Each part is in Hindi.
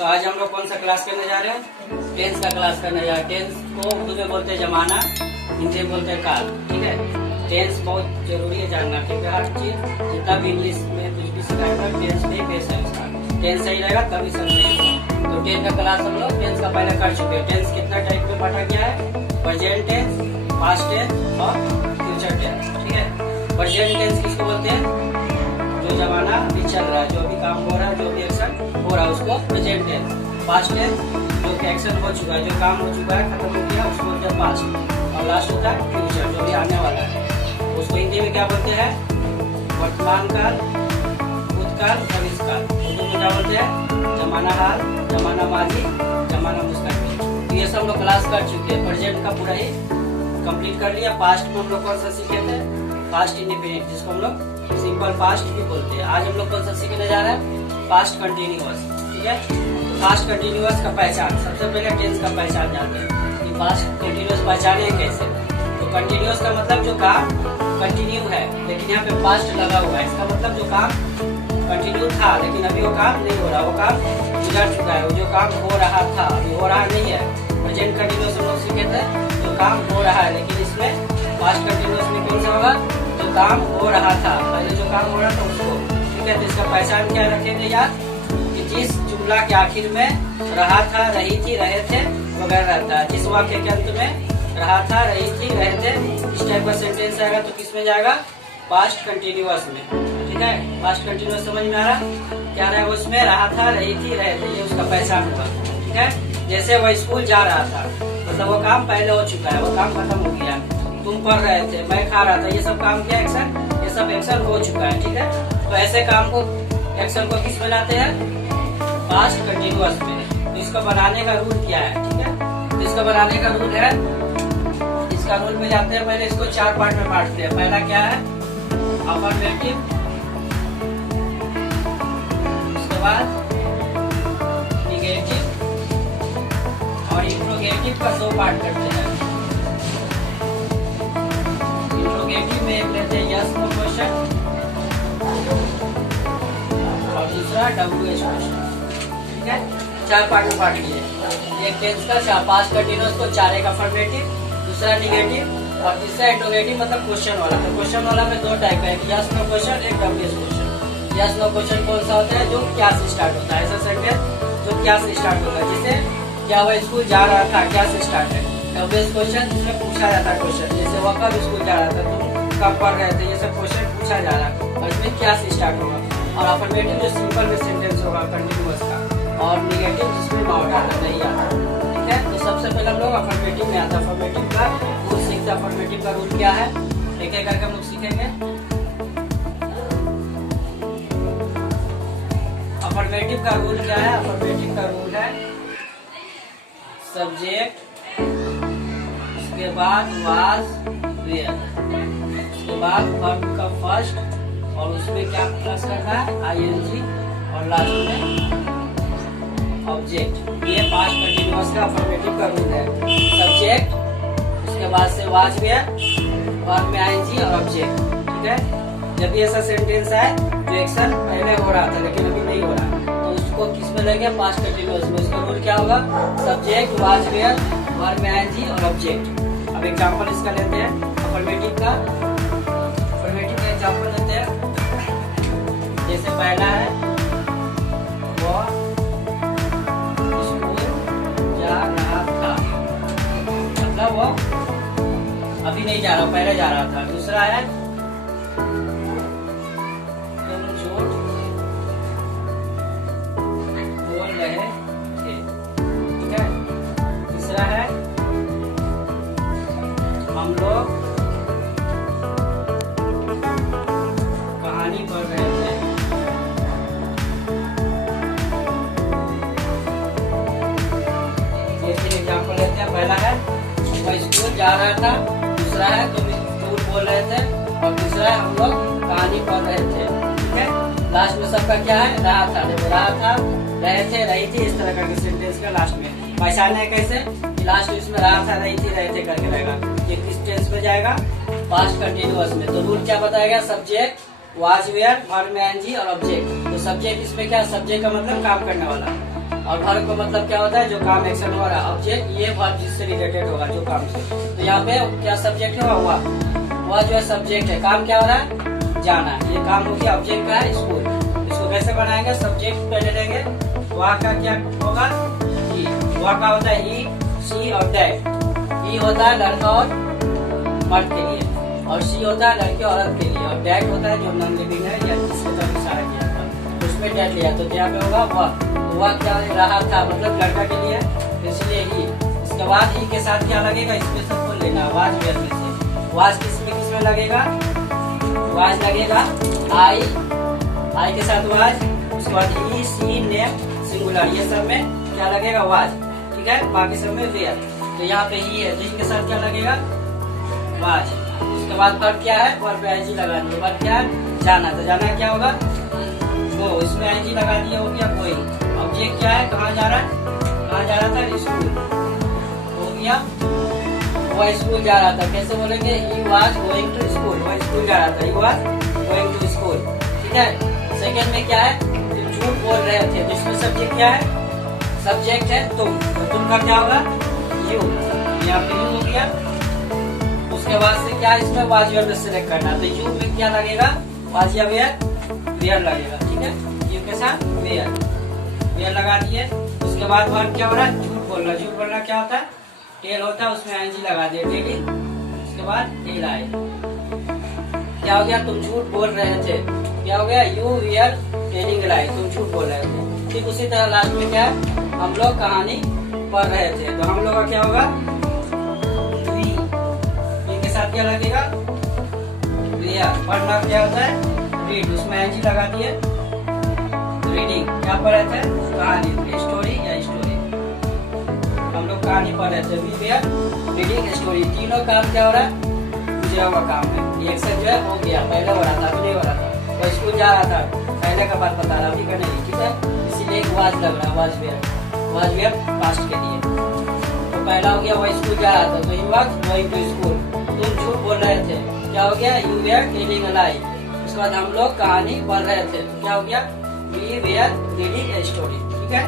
तो आज हम लोग कौन सा क्लास करने जा रहे हैं? टेंस का क्लास करने जा रहे हैं। टेंस को उर्दू में बोलते हैं जमाना, हिंदी में बोलते हैं काल। ठीक है, टेंस बहुत जरूरी है जानना, क्योंकि हर चीज जितना भी इंग्लिश में कुछ भी सिखाएगा टेंस पे बेस है उसका। टेंस सही रहेगा तभी सब सही होगा। तो टेंस का क्लास हम लोग टेंस का पहले कर चुके हैं। टेंस कितना टाइप में बांटा गया है? प्रेजेंट टेंस, पास्ट टेंस और फ्यूचर टेंस। ठीक है, प्रेजेंट टेंस किसको बोलते हैं? जो जमाना अभी चल रहा है, जो भी काम हो रहा है, जो भी एक्शन हो रहा है उसको प्रेजेंट टेंस। पास्ट टेंस जो कि एक्शन हो चुका है, जो काम हो चुका है, खत्म हो गया, उसको बोलते हैं पास्ट। और लास्ट होता है फ्यूचर, जो भी आने वाला है। उसको हिंदी में क्या बोलते हैं? वर्तमान काल, भूतकाल, भविष्यकाल। उर्दू में क्या बोलते हैं? जमाना हाल, जमाना माजी, जमाना मुस्तकबिल। तो ये सब लोग क्लास कर चुके हैं। प्रेजेंट का पूरा ही कंप्लीट कर लिया। पास्ट में हम लोग कौन सा सीखे थे? पास्ट इंडिपेंडेंट, जिसको हम लोग सिंपल पास्ट भी बोलते हैं। आज हम लोग कौन सा सीखने जा रहे हैं? Past continuous. ठीक है, पास्ट कंटिन्यूअस का पहचान। सबसे पहले टेंस का पहचान जानते हैं कि पास्ट कंटिन्यूअस पहचाने कैसे। तो कंटिन्यूअस का मतलब जो काम कंटिन्यू है लेकिन यहाँ पे पास्ट लगा हुआ है, इसका मतलब जो काम कंटिन्यू था लेकिन अभी वो काम नहीं हो रहा, वो काम गुजर चुका है। वो जो काम हो रहा था अभी हो रहा नहीं है। प्रेजेंट कंटिन्यूअस हम लोग सीखे थे, जो काम हो रहा है, लेकिन इसमें पास्ट कंटिन्यूअस में कौन सा होगा? जो काम हो रहा था, पहले जो काम हो रहा था उसको। ठीक है, तो इसका पहचान क्या रखेंगे यार? कि जिस जुमला के आखिर में रहा था, रही थी, रहे थे वगैरह रहता है। जिस वाक्य के अंत में रहा था, रही थी, रहे थे, इस टाइप का सेंटेंस आएगा तो किस में जाएगा? पास्ट कंटिन्यूअस में। ठीक है, पास्ट कंटिन्यूअस समझ में आ रहा? क्या रहा है उसमें? रहा था, रही थी, रहे थे, ये उसका पहचान होगा। ठीक है, जैसे वो स्कूल जा रहा था, मतलब वो काम पहले हो चुका है, वो काम खत्म हो गया। तुम पढ़ रहे थे, मैं खा रहा था, ये सब काम क्या एक्शन? ये सब एक्शन हो चुका है। ठीक है, तो ऐसे काम को एक्शन को किस में लाते हैं? पास्ट कंटिन्यूअस में। तो इसको बनाने का रूल क्या है? ठीक है, तो इसका बनाने का रूल है, इसका रूल में जाते हैं। पहले इसको 4 पार्ट में बांटते हैं। पहला क्या है? अफर्मेटिव, उसके बाद निगेटिव और इंट्रोगेटिव का 2 पार्ट करते हैं। इंट्रोगेटिव में एक लेते हैं यस नो क्वेश्चन और दूसरा WH क्वेश्चन। ठीक है, 4 पार्ट में बांट लिए। एक टेंस का पास्ट कंटिन्यूअस को 4, एक अफर्मेटिव, दूसरा निगेटिव और तीसरा इंट्रोगेटिव मतलब क्वेश्चन वाला। तो क्वेश्चन वाला में 2 टाइप है, एक यस नो क्वेश्चन, एक WH question. Yes no question कौन सा होता है? जो क्या से स्टार्ट होता है, ऐसा सेंटेंस जो क्या से स्टार्ट होता है। जैसे क्या वह स्कूल जा रहा था, क्या से स्टार्ट है। WH क्वेश्चन जिसमें पूछा जाता है क्वेश्चन, जैसे वह कब स्कूल जा रहा था, तुम कब पढ़ रहे थे, ये सब क्वेश्चन पूछा जा रहा है और इसमें क्या से स्टार्ट होगा। और अफर्मेटिव जो सिंपल में सेंटेंस होगा कंटिन्यूअस का, और निगेटिव जिसमें नॉट आता नहीं आता। ठीक है, तो सबसे पहले हम लोग अफर्मेटिव में आता है। अफर्मेटिव का रूल सीखते। अफर्मेटिव का रूल क्या है? एक एक करके हम लोग सीखेंगे। अफर्मेटिव का रूल क्या है? अफर्मेटिव का रूल है सब्जेक्ट, उसके बाद वाज, वेयर, उसके बाद वर्ब का फर्स्ट और उसमें क्या प्लस करना है? ING और लास्ट में ऑब्जेक्ट। ये पास्ट कंटिन्यूअस का अफर्मेटिव का रूल है। सब्जेक्ट, उसके बाद से वाज, वेयर, वर्ब में ING और ऑब्जेक्ट। ठीक है, जब भी ऐसा सेंटेंस है जो एक्शन पहले हो रहा था लेकिन अभी नहीं हो रहा, तो उसको किस में लेंगे? पास्ट कंटिन्यूअस में। उसका रूल क्या होगा? सब्जेक्ट, वाज, वेयर, वर्ब में ING और ऑब्जेक्ट। अब एग्जांपल इसका लेते हैं अफर्मेटिव का। अफर्मेटिव का एग्जांपल लेते हैं। जैसे पहला है वो स्कूल जा रहा था, मतलब वो अभी नहीं जा रहा, पहले जा रहा था। दूसरा है तुम झूठ बोल रहे थे। ठीक है, तीसरा है हम लोग कहानी पढ़ रहे थे। ये 3 एग्जाम्पल लेते हैं। पहला है वो स्कूल जा रहा था, दूसरा है तुम झूठ बोल रहे थे और तीसरा है हम लोग कहानी पढ़ रहे थे। ठीक है, लास्ट में सबका क्या है? रहा था। देखो रहा था, रहे थे, रही थी, इस तरह का सेंटेंस का लास्ट में पहचान है कैसे? लास्ट इसमें रहा था, रही थी, रहे थे करके रहेगा। ये किस टेंस में जाएगा? पास्ट कंटिन्यूअस में। तो रूल क्या बताएगा? सब्जेक्ट, वाज, वेयर, वर्ब में ING और ऑब्जेक्ट। तो सब्जेक्ट इसमें क्या? सब्जेक्ट का मतलब काम करने वाला और वर्ब का मतलब क्या होता है, जो काम एक्शन हो रहा है। ऑब्जेक्ट ये वर्ब जिससे रिलेटेड होगा, जो काम से। तो यहाँ पे क्या सब्जेक्ट होगा, वह जो है सब्जेक्ट है। काम क्या हो रहा है, जाना। ये काम हो गया ऑब्जेक्ट का है, स्कूल। इसको कैसे बनाएंगे, सब्जेक्ट पहले लेंगे, वहाँ का क्या होगा, ही। वहाँ का होता है ही, सी और डैट। ही होता है लड़का और मर्द के लिए, और सी होता है लड़के और औरत के लिए, और डैट होता है जो नॉन लिविंग है या जिसके तरफ इशारा किया था, उसमें डैट लिया। तो यहाँ पे होगा वह। वह क्या रहा था, मतलब लड़का के लिए, इसलिए ही। इसके बाद ही के साथ क्या लगेगा, स्पेशल को लेना, वाज वेयर में से। वाज किसमें लगेगा, वाज लगेगा आई, आई के साथ वाज। उसके बाद ही, सी, नेम, सिंगुलर, ये सब में क्या लगेगा, वाज। ठीक है, बाकी सब में वेयर। तो यहाँ पे ही है, तो इनके साथ क्या लगेगा, वाज। उसके बाद वर्ब क्या है, वर्ब पे आईजी लगा दिए। वर्ब क्या है, जाना। तो जाना क्या होगा, वो। इसमें आईजी लगा दिया, हो गया गोइंग। ऑब्जेक्ट क्या है, कहाँ जा रहा है, कहाँ जा रहा था, स्कूल, हो गया। वह स्कूल जा रहा था, कैसे बोलेंगे, he was going to school. वह स्कूल जा रहा था, he was going to school. ठीक है। सेकंड में क्या है, तुम झूठ बोल रहे थे। तो इसमें सब्जेक्ट क्या है, सब्जेक्ट है तुम। तो तुम का क्या होगा, यू। यहाँ पे यू हो गया। उसके बाद से क्या, इसमें वाज वेयर में सिलेक्ट करना। तो यू में क्या लगेगा, वाज या वेयर, वेयर लगेगा। ठीक है, यू के साथ वेयर, वेयर लगा दिए। उसके बाद वर्ब क्या हो रहा है, झूठ बोलना। झूठ बोलना क्या होता है, टेल होता है, उसमें आईएनजी लगा दिए, टेलिंग। उसके बाद टेल आए। क्या हो गया, तुम झूठ बोल रहे थे। क्या हो गया, यू वेयर टेलिंग लाई, तुम झूठ बोल रहे थे। ठीक उसी तरह लास्ट में क्या है, हम लोग कहानी पढ़ रहे थे। तो हम लोग का क्या होगा, वी। इनके साथ क्या लगेगा, वेयर। पढ़ना क्या होता है, रीड, उसमें आईएनजी लगा दिए, रीडिंग। क्या पढ़ रहे थे, कहानी, स्टोरी या स्टोरी। हम लोग कहानी पढ़ रहे थे, वी वेयर रीडिंग स्टोरी। तीनों काम क्या हो रहा है, मुझे हुआ काम है। ये एक्शन जो है हो गया, पहले हो रहा था, अभी नहीं हो रहा था। वो स्कूल जा रहा था, पहले का बात बता रहा, अभी का नहीं। ठीक है, इसीलिए एक वाज लग रहा है, वाज वेयर पास्ट के लिए। तो पहला हो गया, वो स्कूल जा रहा था, तो he was going to school. तुम झूठ बोल रहे थे, क्या हो गया, you were telling a lie. उसके बाद हम लोग कहानी पढ़ रहे थे, तो क्या हो गया, we were reading a story. ठीक है,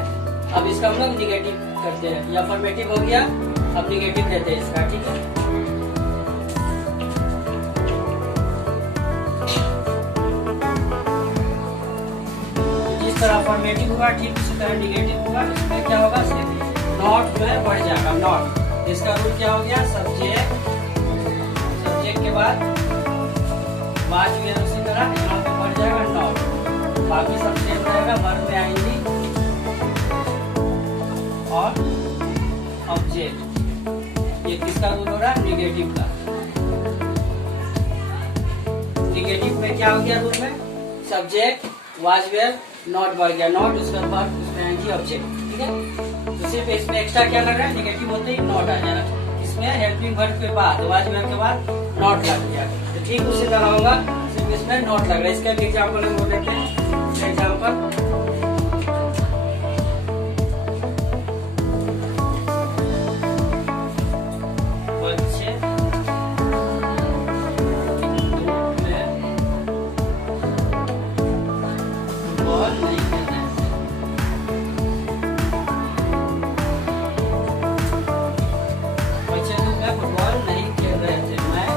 अब इसका हम लोग निगेटिव करते हैं। ये अफर्मेटिव हो गया, अब निगेटिव लेते हैं इसका। ठीक है, जिस तरह अफर्मेटिव हुआ ठीक उसी तरह निगेटिव हुआ। इसमें क्या होगा, नॉट जो है बढ़ जाएगा, नॉट। इसका रूल क्या हो गया, सब्जेक्ट, सब्जेक्ट के बाद वाज वेयर, उसी तरह यहाँ पे बढ़ जाएगा नॉट। बाकी सब सेम रहेगा, वर्ब में आएंगी और ऑब्जेक्ट। ये किसका रूल हो रहा है, निगेटिव का। निगेटिव में क्या हो गया, रूल में सब्जेक्ट वाज वेयर नॉट बढ़ गया, नॉट उसका वर्ब, उसमें आएंगी ऑब्जेक्ट। ठीक है, तो सिर्फ इसमें एक्स्ट्रा क्या लग रहा है, निगेटिव होते ही नॉट आ जाएगा। इसमें हेल्पिंग वर्ब के बाद, वाज वेयर के बाद नॉट लग गया। तो ठीक उसी तरह होगा, सिर्फ इसमें नॉट लग रहा है। इसका भी एग्जाम्पल हम देते हैं। एग्जाम्पल, बच्चे धूप में फुटबॉल नहीं खेल रहे थे। बच्चे धूप में फुटबॉल नहीं खेल रहे थे। मैं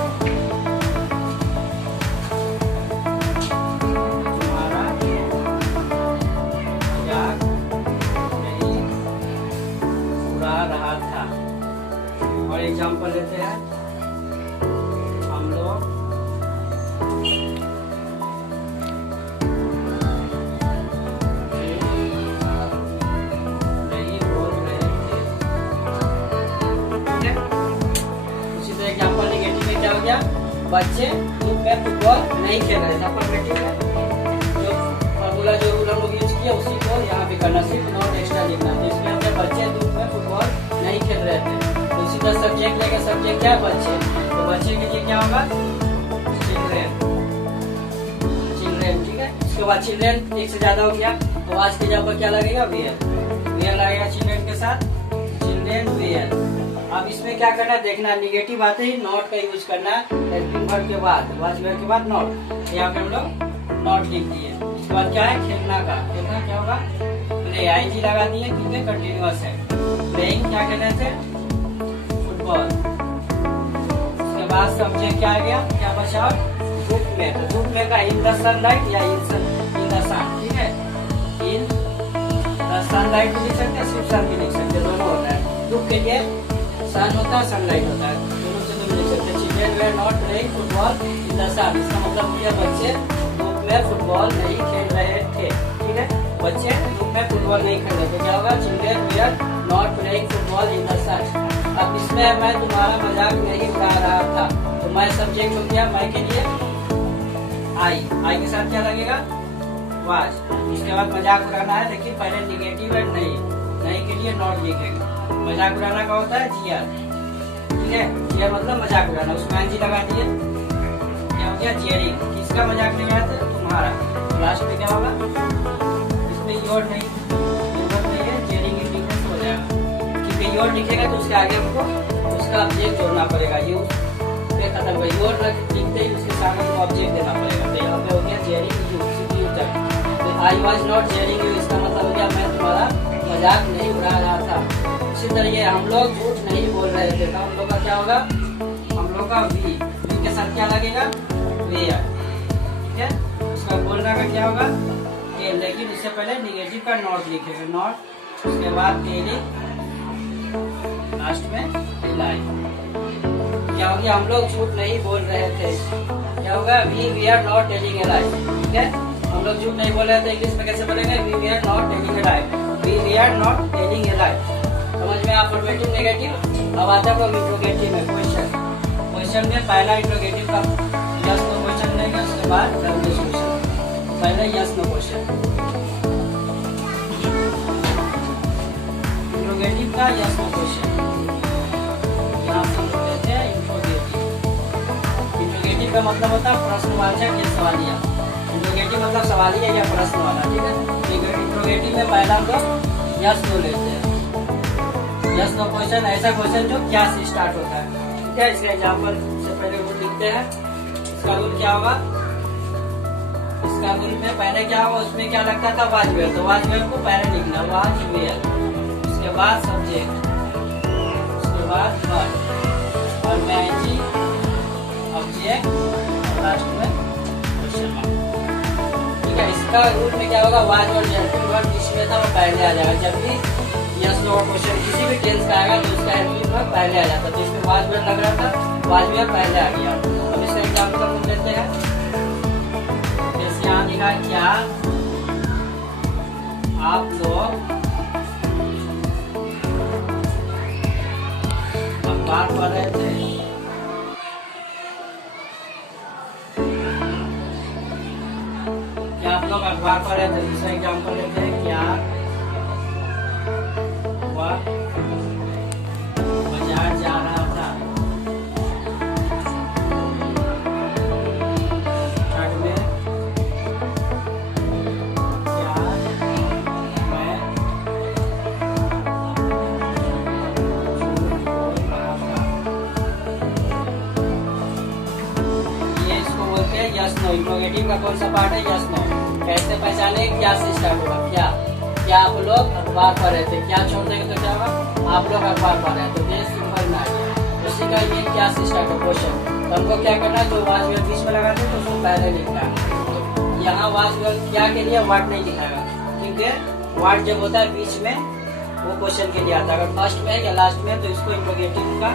रहा था। और एग्जाम्पल लेते हैं, हम लोग नहीं बोल रहे थे। ठीक है, उसी तरह एग्जाम्पल निगेटिव में क्या हो गया, बच्चे धूप में फुटबॉल नहीं खेल रहे थे। अफर्मेटिव में जो फॉर्मूला, जो रूल हम लोग यूज किया उसी को यहाँ पे करना, सिर्फ नॉट एक्स्ट्रा लिखना। तो इसमें हमने बच्चे धूप में फुटबॉल नहीं खेल रहे थे। तो उसी तरह सब्जेक्ट लेके, सब्जेक्ट क्या है, बच्चे। तो बच्चे के लिए क्या होगा, चिल्ड्रेन, चिल्ड्रेन। ठीक है, उसके बाद चिल्ड्रेन एक से ज्यादा हो गया, तो आज की जगह पर क्या लगेगा, वेयर, वेयर लगेगा चिल्ड्रेन के साथ, चिल्ड्रेन वेयर। अब इसमें क्या करना है, देखना, निगेटिव आते ही नॉट का यूज करना, हेल्पिंग वर्ब के बाद, वाज वेयर के बाद नॉट। यहाँ पे हम लोग नॉट लिख दिए। उसके बाद क्या है, खेलना का, खेलना क्या होगा, प्ले आईजी लगा दिए क्योंकि कंटिन्यूअस है। प्लेइंग क्या कह रहे थे, फुटबॉल। उसके बाद सब्जेक्ट क्या आ गया, क्या बचा, धूप में। तो धूप में का इन द सनलाइट या इन द सन, ठीक है। इन द सनलाइट भी लिख सकते हैं, सिर्फ सन भी लिख सकते हैं, दोनों होता है। धूप के लिए सन होता है, सनलाइट होता है, दोनों से तुम लिख सकते हैं। Children were not playing football in the sun, इसका मतलब ये बच्चे धूप में फुटबॉल नहीं खेल रहे थे, ठीक है। बच्चे धूप में फुटबॉल नहीं खेल रहे थे, क्या होगा, children were not playing football in the sun. अब इसमें मैं तुम्हारा मजाक नहीं उड़ा रहा था, तो मैं सब्जेक्ट हो गया, मैं के लिए आई के साथ क्या लगेगा, वाज। इसके बाद मजाक उड़ाना है, लेकिन पहले निगेटिव है नहीं के लिए नॉट लिखेंगे। मजाक उड़ाना का होता है जियर, ठीक है। जियर मतलब मजाक उड़ाना, उसमें एनजी लगा दिए, क्या हो गया, जियरिंग। किसका मजाक नहीं आया था, तुम्हारा। लास्ट में क्या होगा, इसमें योर नहीं है, जियरिंग इंडिकेशन हो जाएगा, क्योंकि योर लिखेगा तो उसके आगे हमको उसका ऑब्जेक्ट जोड़ना पड़ेगा। यूज पे खत्म हुआ, योर लिखते ही उसके सामने हमको ऑब्जेक्ट देना पड़ेगा। तो यहाँ पे हो गया जियरिंग यू, तो I was not jeering you, इसका मतलब हो गया मैं तुम्हारा मजाक नहीं उड़ा रहा था। इसी तरीके हम लोग झूठ नहीं बोल रहे थे, तो हम लोग का क्या होगा, हम लोग का वी के साथ क्या लगेगा, वेयर, ठीक है। उसका बोलने का क्या होगा, लेकिन इससे पहले निगेटिव का नॉट लिखेगा, नॉट। उसके बाद टेलिंग, लास्ट में लाई। क्या हो गया, हम लोग झूठ नहीं बोल रहे थे, क्या होगा, we are not telling a lie, ठीक है। हम लोग झूठ नहीं बोल रहे थे, इंग्लिश में कैसे बोलेंगे, we are not telling a lie, we are not telling a lie. समझ में, अफर्मेटिव नेगेटिव। अब आता है हम इंट्रोगेटिव में, क्वेश्चन में पहला इंट्रोगेटिव का यस नो क्वेश्चन लेंगे, उसके बाद क्वेश्चन। पहले यस नो क्वेश्चन, इंट्रोगेटिव का यस नो क्वेश्चन। यहाँ से हम लेते हैं इंट्रोगेटिव। इंट्रोगेटिव का मतलब होता है प्रश्नवाचक या सवालिया। इंट्रोगेटिव मतलब सवालिया या प्रश्न वाला, ठीक है। इंट्रोगेटिव में पहला हम लोग यस नो लेते हैं। यस नो क्वेश्चन ऐसा क्वेश्चन जो क्या से स्टार्ट होता है, ठीक है। इसका एग्जाम्पल से पहले रूल लिखते हैं। इसका रूल क्या होगा, इसका रूल में पहले क्या होगा, उसमें क्या लगता था, वाज वेयर, तो वाज वेयर को पहले लिखना, वाज वेयर। उसके बाद सब्जेक्ट, उसके बाद वर्ब, और में आईजी, ऑब्जेक्ट, और लास्ट में क्वेश्चन मार्क, ठीक है। इसका रूल में क्या होगा, वाज और हेल्पिंग वर्ब जिसमें था वो पहले आ जाएगा। जब भी यस नो क्वेश्चन किसी भी टेंस का आएगा तो उसका हेल्पिंग वर्ब पहले आ जाता है। तो इसमें वाज वेयर लग रहा था, वाज वेयर पहले आ गया। अब इसका एग्जाम्पल हम लेते हैं, जैसे यहाँ लिखा है, क्या आप लोग अखबार पढ़ रहे थे, क्या आप लोग अखबार पढ़ रहे थे। दूसरा एग्जाम्पल लेते हैं, क्या वह बाजार जा रहा था। थर्ड में, क्या मैं झूठ बोल रहा था। ये इसको बोलते हैं यस नो। इंट्रोगेटिव का कौन सा पार्ट है, यस नो। कैसे पहचाने, क्या से स्टार्ट होगा, क्या आप लोग अखबार पढ़ रहे थे, क्या छोड़ देंगे तो क्या होगा, आप लोग अखबार पढ़ रहे थे, तो ये सिंपल ना है। उसी का ये क्या से स्टार्ट हो क्वेश्चन, तो हमको क्या करना है, जो वाज वेयर बीच में लगाते हैं तो उसको पहले लिखना है। तो यहाँ वाज वेयर क्या के लिए वर्ड नहीं लिखाएगा, क्योंकि वर्ड जब होता है बीच में वो क्वेश्चन के लिए आता है। अगर फर्स्ट में या लास्ट में तो इसको इंट्रोगेटिव का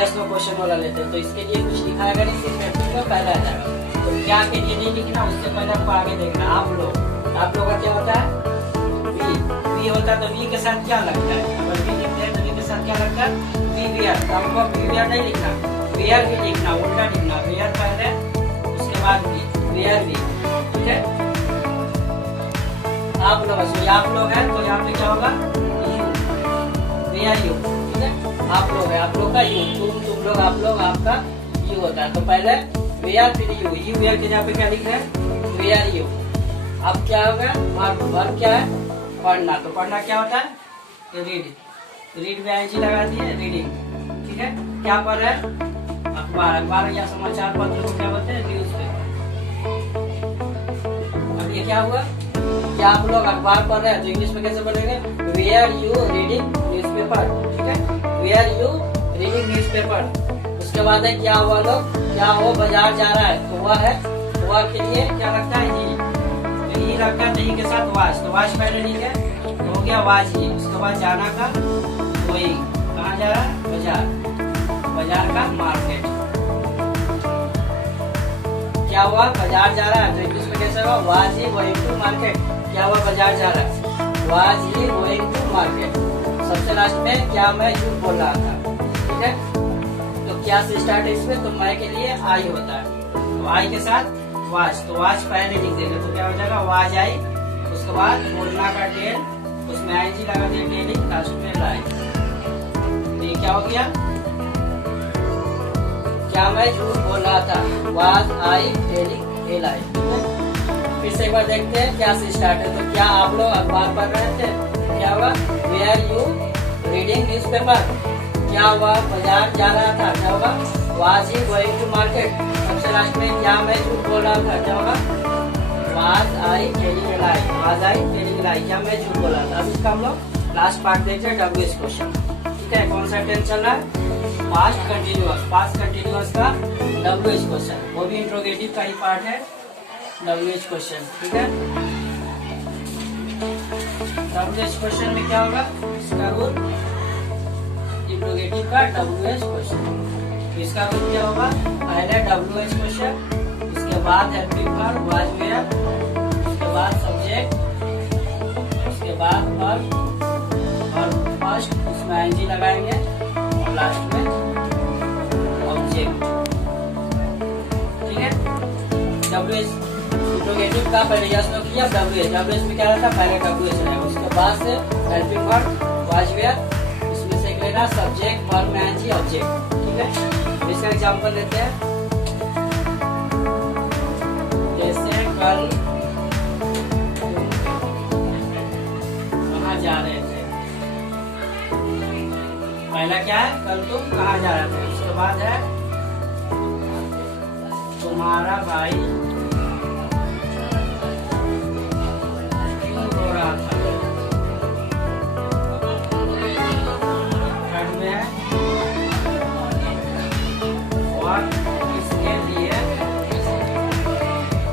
यस नो क्वेश्चन वाला लेते हैं, तो इसके लिए कुछ लिखाएगा नहीं, सिर्फ हेल्पिंग वर्ब पहले आ जाएगा। तो क्या के लिए नहीं लिखना, उससे पहले आपको आगे देखना, आप लोग का क्या होता है, वी होता है। तो वी के साथ क्या लगता है, अगर वी लिखते हैं तो वी के साथ क्या लगता है, वी वेयर। तो हमको वी वेयर नहीं लिखना, वेयर भी लिखना, उल्टा लिखना, वेयर पहले उसके बाद वी, वेयर भी, ठीक है। आप लोग है तो यहाँ पे क्या होगा, यू, वेयर यू, ठीक है। आप लोग है, आप लोग का यू, तुम लोग, आप लोग, आपका यू होता है। तो पहले वेयर फिर यू, यू वेयर के यहाँ पे क्या लिख रहे हैं, वेयर यू। अब क्या होगा, वर्ब क्या है, पढ़ना। तो पढ़ना क्या होता है, रीड। रीड में आईजी लगा दिए, रीडिंग, ठीक है। क्या पढ़ रहे हैं, अखबार। अखबार या समाचार पत्र को क्या बोलते हैं, न्यूज़पेपर। अब ये क्या हुआ, क्या आप लोग अखबार पढ़ रहे हैं, तो इंग्लिश में कैसे बोलेंगे, वेयर यू रीडिंग न्यूज़पेपर, ठीक है, वेयर यू रीडिंग न्यूज़पेपर। उसके बाद है क्या हुआ लोग, क्या वो बाजार जा रहा है, तो वह है, वह के लिए क्या लगता है, ही, तो ही लगता है, ही के साथ वाज, तो वाज पहले नहीं है, तो हो गया वाज ही। उसके बाद जाना का गोइंग, कहाँ जा रहा है, बाजार, बाजार का मार्केट। क्या हुआ, बाजार जा रहा है, तो इंग्लिश में कैसे हुआ, was he going to market. क्या हुआ, बाजार जा रहा है, was he going to market. सबसे लास्ट में क्या मैं झूठ बोल रहा था, ठीक है, तो क्या से स्टार्ट है इसमें, तो मैं के लिए आई होता है, तो आई के साथ वाज, तो वाज पहले लिख देंगे, तो क्या हो जाएगा, वाज आई। उसके बाद बोलना का टेल, उसमें आई जी लगा दिया, टेलिंग, लास्ट में लाई। तो ये क्या हो गया, क्या मैं झूठ बोल रहा था, वाज आई टेलिंग ए लाई। फिर से एक बार देखते हैं क्या से स्टार्ट है, तो क्या आप लोग अखबार पढ़ रहे थे, क्या हुआ, वेयर यू रीडिंग न्यूज़पेपर। क्या हुआ, बाजार जा रहा था, क्या होगा, was he going to market. सबसे लास्ट में क्या मैं झूठ बोल रहा था, क्या होगा, was I telling a lie, was I telling a lie, क्या मैं झूठ बोल रहा था। अब इसका हम लोग लास्ट पार्ट देखते हैं, डब्ल्यूएच क्वेश्चन, ठीक है, कौन सा टेंस चल रहा है, पास्ट कंटिन्यूअस, पास्ट कंटिन्यूअस का डब्ल्यूएच क्वेश्चन, वो भी इंट्रोगेटिव का ही पार्ट है, डब्ल्यूएच क्वेश्चन, ठीक है। डब्ल्यूएच क्वेश्चन में क्या होगा, इसका रूल, इंट्रोगेटिव का डब्ल्यूएच क्वेश्चन, इसका रूल क्या होगा, पहले डब्ल्यूएच क्वेश्चन, उसके बाद हेल्पिंग वर्ब वाज वेयर, उसके बाद सब्जेक्ट, उसके बाद वर्ब और फर्स्ट उसमें आईएनजी लगाएंगे और लास्ट में ऑब्जेक्ट, ठीक है। डब्ल्यूएच इंट्रोगेटिव का पहले यस नो किया, डब्ल्यूएच, डब्ल्यूएच में क्या रहता है, पहले डब्ल्यूएच रहेगा, उसके बाद से हेल्पिंग वर्ब वाज वेयर, उसमें से लेना सब्जेक्ट वर्ब में आईएनजी ऑब्जेक्ट, ठीक है। इसका एग्जांपल लेते हैं, जैसे कल कहाँ जा रहे थे, पहला क्या है, कल तुम कहाँ जा रहे थे, उसके बाद है तुम्हारा भाई क्यों रो रहा था, थर्ड में है और इसके लिए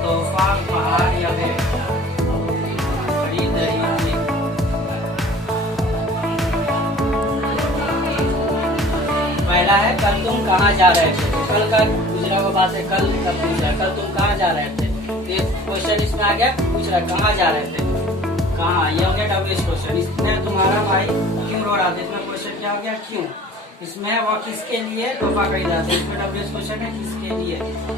तोहफा पहाड़ या खरीद रही थी। पहला है कल तुम कहाँ जा रहे थे, तो कल का गुजरा हुआ बात है, कल का पूछ रहा है, कल तुम कहाँ जा रहे थे, ये क्वेश्चन इसमें आ गया, पूछ रहा है कहाँ जा रहे थे, कहाँ, ये हो गया डब्ल्यूएच क्वेश्चन। इसमें तुम्हारा भाई क्यों रो रहा था, इसमें क्वेश्चन क्या हो गया, क्यों। इसमें वह किसके लिए तोहफा खरीदा था, इसमें डब्ल्यूएच क्वेश्चन है, किसके लिए,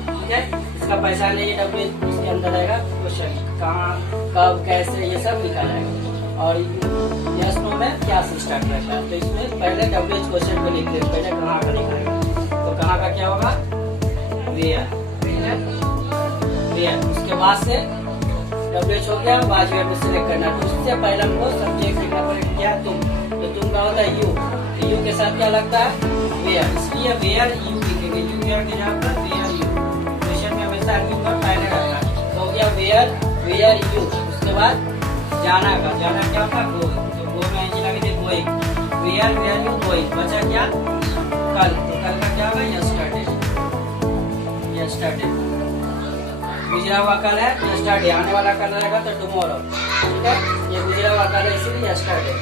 ठीक है। इसका पहचान नहीं, डब्ल्यूएच इसके अंदर रहेगा क्वेश्चन, कहाँ, कब, कैसे, ये सब लिखा जाएगा। और यस नो में क्या से स्टार्ट रहता है, तो इसमें पहले डब्ल्यूएच क्वेश्चन को लिख दे, पहले कहाँ का लिखा, तो कहाँ का क्या होगा, वेयर, ठीक है, वेयर। उसके बाद से डब्ल्यूएच हो गया, वाज वेयर को सिलेक्ट करना, तो उससे पहले हमको सब्जेक्ट लिखना पड़ेगा, क्या, तुम, तो तुम का होता है यू, तो यू के साथ क्या लगता है, वेयर, इसलिए वेयर यू लिखेंगे, यू वेयर के जगह पर वेयर यू, क्वेश्चन में हमेशा हेल्पिंग वर्ब पहले रहता है, तो हो गया वेयर, वेयर यू। उसके बाद जाना का, जाना क्या होता है, गो, तो गो में आईएनजी लगे थे, going, where where you going, बचा क्या, कल, तो कल का क्या होगा, यस्टरडे, यस्टरडे, गुजरा हुआ कल है, यस्टरडे, आने वाला कल रहेगा तो टुमारो, ठीक है, ये गुजरा हुआ कल है इसीलिए यस्टरडे।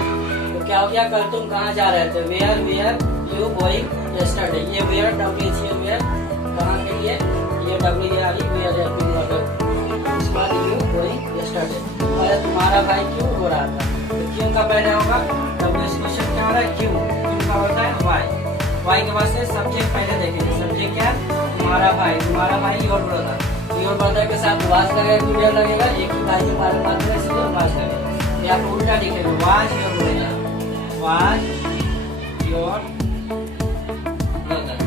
तो क्या हो गया, कल तुम कहाँ जा रहे थे, where where you going yesterday, ये वेयर डब्ल्यूएच, ये वेयर कहाँ के लिए, ये डब्ल्यू आ रही, वेयर हेल्पिंग वर्ब, उसके बाद यू गोइंग यस्टरडे। अरे तुम्हारा भाई क्यों रो रहा था, तो क्यों का पहले होगा, डब्ल्यूएच क्वेश्चन क्या हो रहा है, क्यों, क्यों का होता है वाई, वाई के बाद से सब्जेक्ट पहले देखेंगे, सब्जेक्ट क्या है, तुम्हारा भाई, तुम्हारा भाई योर ब्रदर, योर ब्रदर के साथ वाज लगेगा, क्लियर लगेगा, एक ही भाई के बारे में बात करें इसलिए वाज लगेगा, या तो उल्टा लिखेंगे, was your brother, was your brother.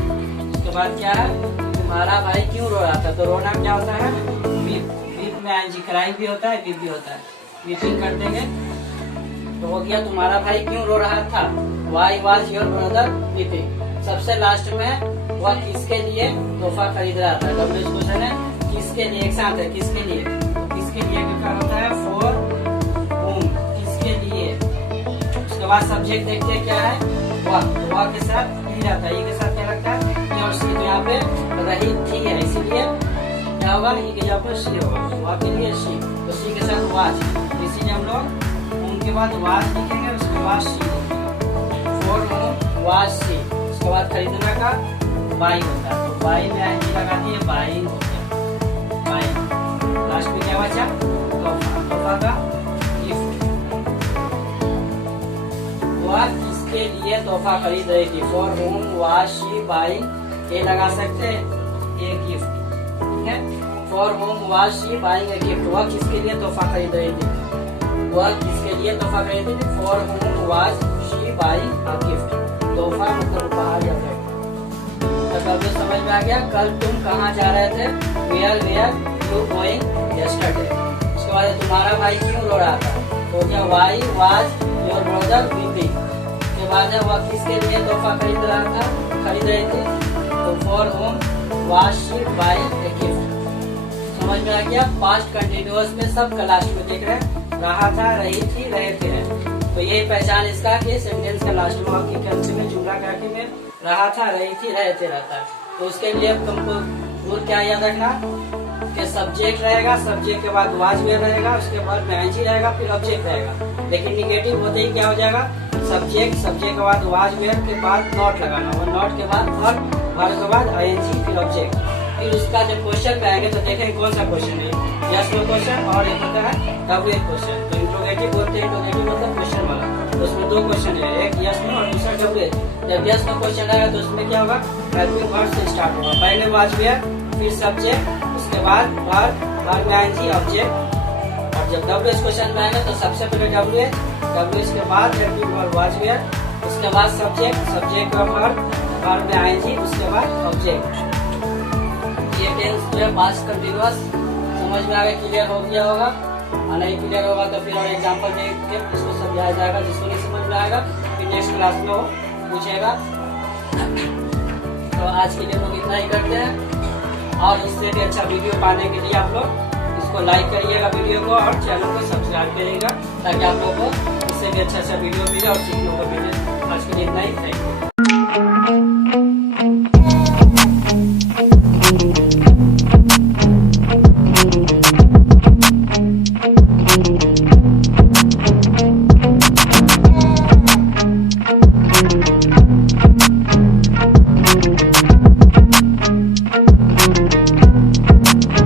उसके बाद क्या है, तुम्हारा भाई क्यों रो रहा था, तो रोना क्या होता है, वीप, वीप में आईएनजी, क्राइम भी होता है, वीप भी होता है, वीपिंग कर देंगे, तो हो गया तुम्हारा भाई क्यों रो रहा था, why was your brother weeping. सबसे लास्ट में वह किसके लिए तोहफा खरीद रहा था, डब्ल्यूएच क्वेश्चन है, किसके लिए, एक साथ है, किसके लिए, किसके लिए क्या होता है, फॉर उसके बाद सब्जेक्ट देखते हैं क्या है, वह। तो वह के साथ ई रहता है, ई के साथ क्या लगता है, ई और सी। तो यहाँ पे रही थी है, इसीलिए क्या होगा, ई के यहाँ पर सी होगा, वह के लिए सी। तो सी के साथ वाज, इसीलिए हम लोग उनके बाद वाज लिखेंगे, उसके बाद सी। फॉर होम वाज सी, उसके बाद खरीदने का बाई होता है, तो बाई में आई लगा दिए, बाइंग हो गया, बाइंग। लास्ट में क्या बचा, तोहफा, तोहफा का गिफ्ट। वह किसके लिए तोहफा खरीद रही थी, for home was she buying, ये लगा सकते हैं, ए गिफ्ट, ठीक है। For home was she buying a gift, वह किसके लिए तोहफा खरीद रही थी, वह किसके लिए तोहफा खरीद रही थी, for home was she buying a gift. तोहफा मतलब उपहार या भेंट। तो समझ में आ गया। कल तुम कहाँ जा रहे थे, where where you going yesterday. उसके बाद तुम्हारा भाई क्यों रो रहा था, तो क्या why was your brother weeping. उसके बाद है वह किसके लिए तोहफा खरीद रहा था, खरीद रही थी, तो for home was she buying a gift. समझ में आ गया। पास्ट कंटिन्यूअस में सब लास्ट में देख रहे हैं, रहा था, रही थी, रहे थे। तो यही पहचान इसका कि सेंटेंस का लास्ट में आपकी कैंसिल में जुमला काटी में रहा था, रही थी, रहे थे रहता है। तो उसके लिए तुमको रूल क्या याद रखना कि सब्जेक्ट रहेगा, सब्जेक्ट के बाद वाज वेयर रहेगा, उसके बाद आईएनजी रहेगा, फिर ऑब्जेक्ट रहेगा। लेकिन निगेटिव होते ही क्या हो जाएगा, सब्जेक्ट, सब्जेक्ट के बाद वाज वेयर के बाद नॉट लगाना, और नॉट के बाद वर्ब के बाद आईएनजी, फिर ऑब्जेक्ट। फिर उसका जब क्वेश्चन पे आएंगे तो देखेंगे कौन सा क्वेश्चन है, यस नो क्वेश्चन और एक होता है डब्ल्यू क्वेश्चन। तो इंट्रोगेटिव बोलते हैं, इंट्रोगेटिव मतलब क्वेश्चन वाला। तो उसमें दो क्वेश्चन है, एक यस नो और दूसरा डब्ल्यू। जब यस नो क्वेश्चन आएगा तो उसमें क्या होगा, हेल्पिंग वर्ब से स्टार्ट होगा। पहले वाज वेयर, फिर सब्जेक्ट, उसके बाद वर्ब में आईएनजी, ऑब्जेक्ट। और जब डब्ल्यू क्वेश्चन में आएगा तो सबसे पहले डब्ल्यू के बाद हेल्पिंग वर्ब वाज वेयर, उसके बाद सब्जेक्ट, सब्जेक्ट का वर्ब में आईएनजी, उसके बाद ऑब्जेक्ट। ये टेंस जो है पास्ट कंटिन्यूअस समझ में आ गया, क्लियर हो गया होगा। और नहीं क्लियर होगा तो फिर और एग्जांपल देख के इसको समझाया जाएगा, जिसको नहीं समझ में आएगा फिर नेक्स्ट क्लास में वो पूछेगा। तो आज के लिए लोग इतना ही करते हैं, और इससे भी अच्छा वीडियो पाने के लिए आप लोग इसको लाइक करिएगा वीडियो को, और चैनल को सब्सक्राइब करिएगा, ताकि आप लोगों को इससे भी अच्छा वीडियो मिले और सीखने को मिले। आज के लिए इतना ही, थैंक यू।